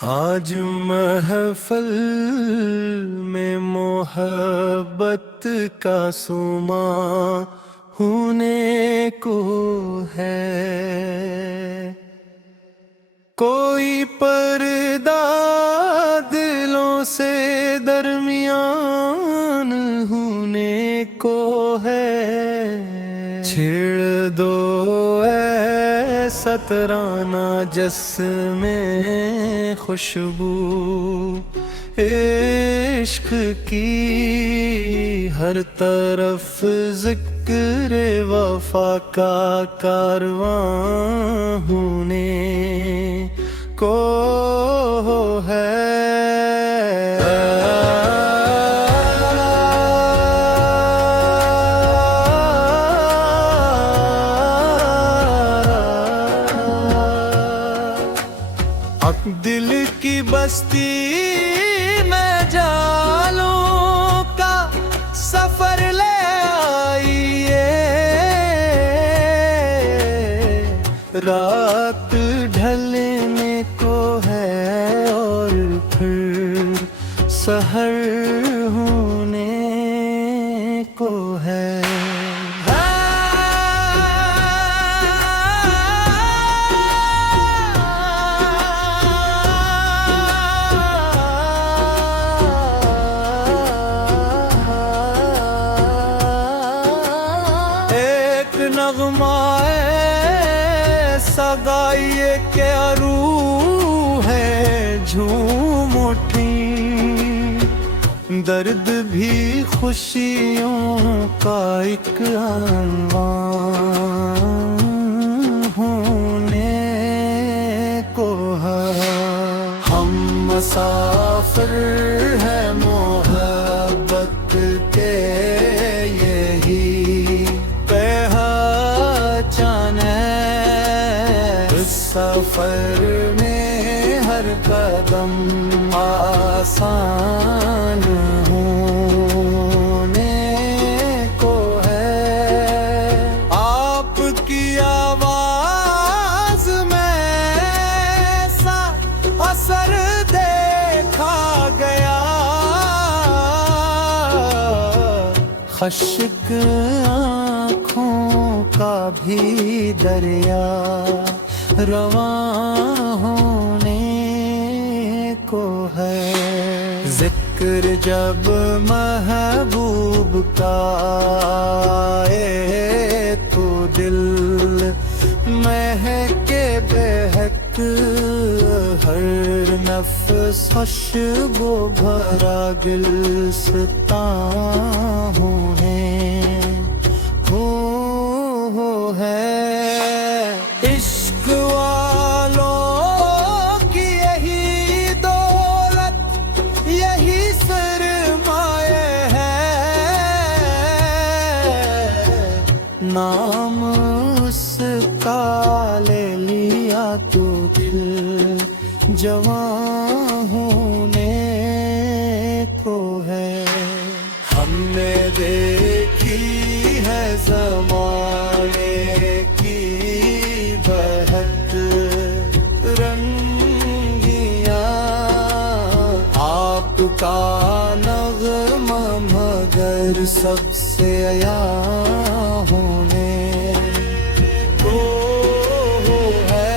आज महफिल में मोहब्बत का सुमा होने को है। कोई पर्दा दिलों से दरमियान होने को है। छेड़ दो ऐसा तराना जिसमें खुशबू इश्क की हर तरफ जिक्र वफा का कारवां होने को है। दिल की बस्ती में जालों का सफर ले आइए। रात ढलने को है और फिर सहर होने को है। नगमा ऐसा गाइए क्या रूह है झूम उठी। दर्द भी खुशियों का एक अनवान होने को है। हम मुसाफिर है मोहब्बत के यही सफर में हर कदम आसान होने को है। आपकी आवाज में ऐसा असर देखा गया। खश्क आँखों का भी दरिया रवां होने को है। जिक्र जब महबूब का आए तो दिल महके बेहक। हर नफ्स खुशबू भरा गुलिस्तां होने को है। इश्क वालों की यही दौलत यही सरमाए है। नाम उसका ले लिया तो दिल जवां होने को है। हमने देखी है ज़माने की बहक रंगियां। आपका नग़मा मगर सबसे अया होने को है।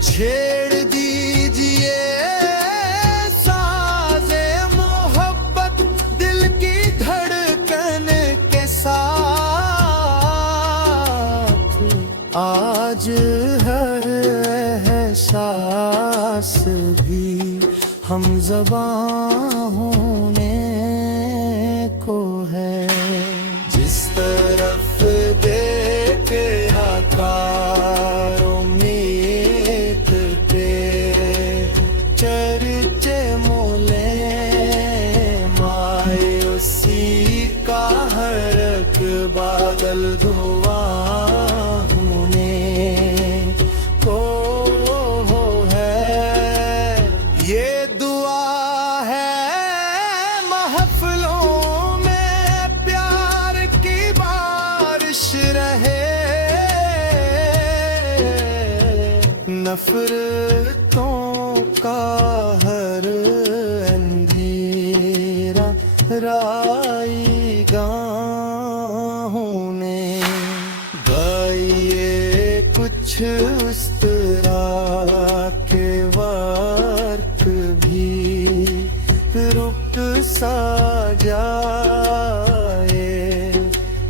छेड़ दीजिए साज़े मोहब्बत दिल की धड़कन के साथ। आज हर एहसास भी हम ज़बां होने को है। जिस तरफ देखे आकार उम्मीद पे चर्चे मोले मायूसी का हर एक बादल धुआं नफरतों का हर अंधेरा राई गाहों ने गाइए कुछ उस तरह के वर्क भी रुक सा जाए,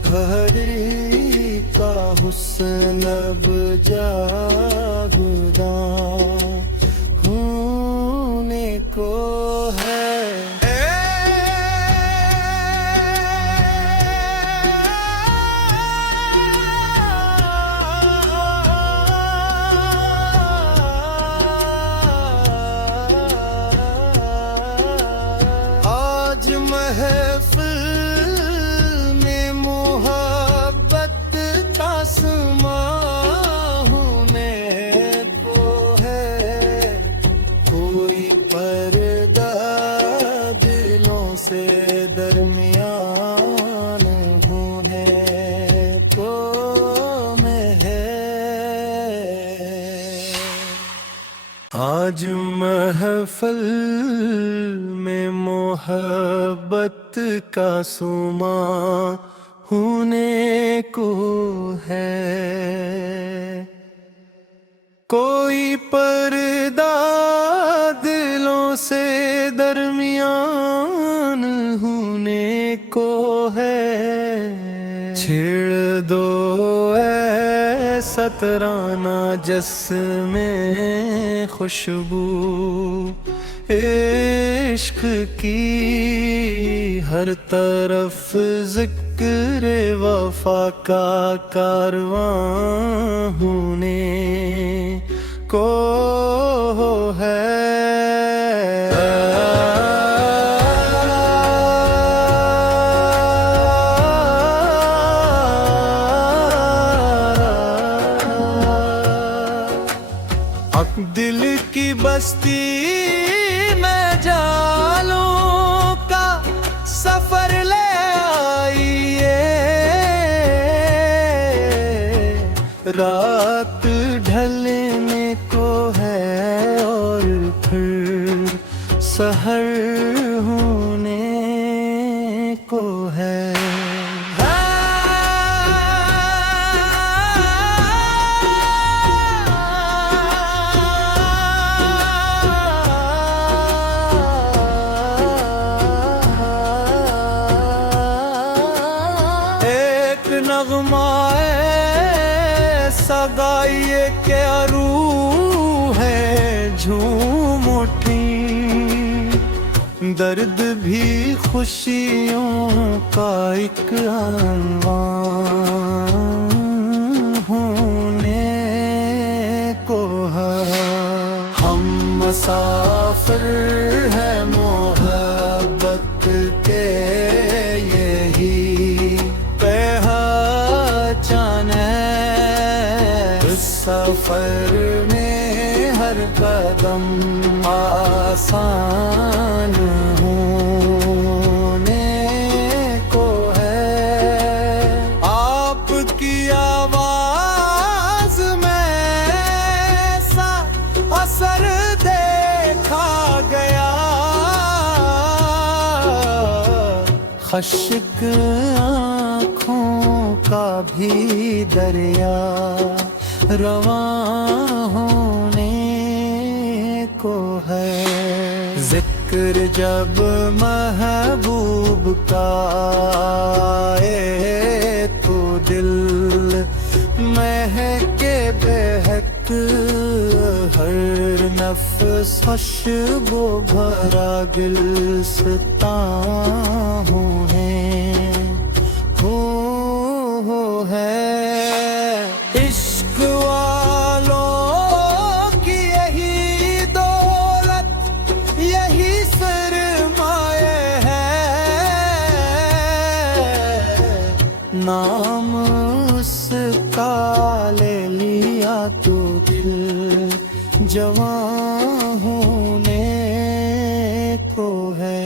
घड़ी का हुस्न अब जागदा होने को है। आज महफिल में मोहब्बत तासमां होने को है, कोई पर्दा दिलों से दरमियान होने को में है। आज महफिल में मोहब्बत का सुमा होने को है, कोई पर्दा दिलों से दरमियान होने को है। छेड़ दो ऐसा तराना जिसमें खुशबू इश्क की, हर तरफ जिक्र वफा का कारवां होने को है। दिल की बस्ती में जालों का सफर ले आइए, रात ढलने को है और फिर सहर होने को है। नगमा ऐसा गाइए क्या रूह है झूम उठी, दर्द भी खुशियों का एक अनवान होने को है। हम मुसाफिर है मोहब्बत के यही सफर में हर कदम आसान होने को है। आपकी आवाज में ऐसा असर देखा गया, खश्क आँखों का भी दरिया रवां होने को है। जिक्र जब महबूब का आए तो दिल महके बहक, हर नफ्स खुशबू भरा गिलस्तां होने को है। नाम उसका ले लिया तो दिल जवां होने को है।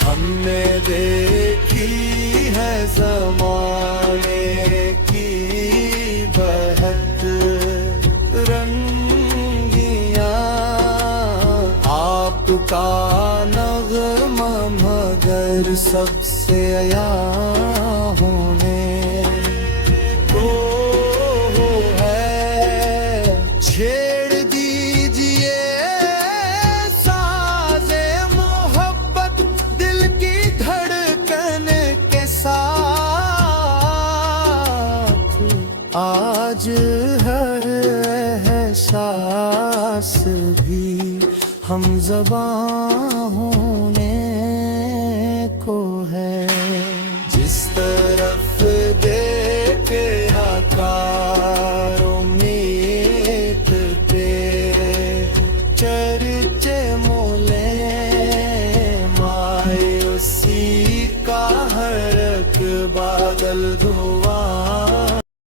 हमने देखी है ज़माने की बहक रंगियां, का नगमा मगर सबसे अया होने को है। छेड़ दीजिए साज़े मोहब्बत दिल की धड़कन के साथ। आज हर एहसास भी हम ज़बां हों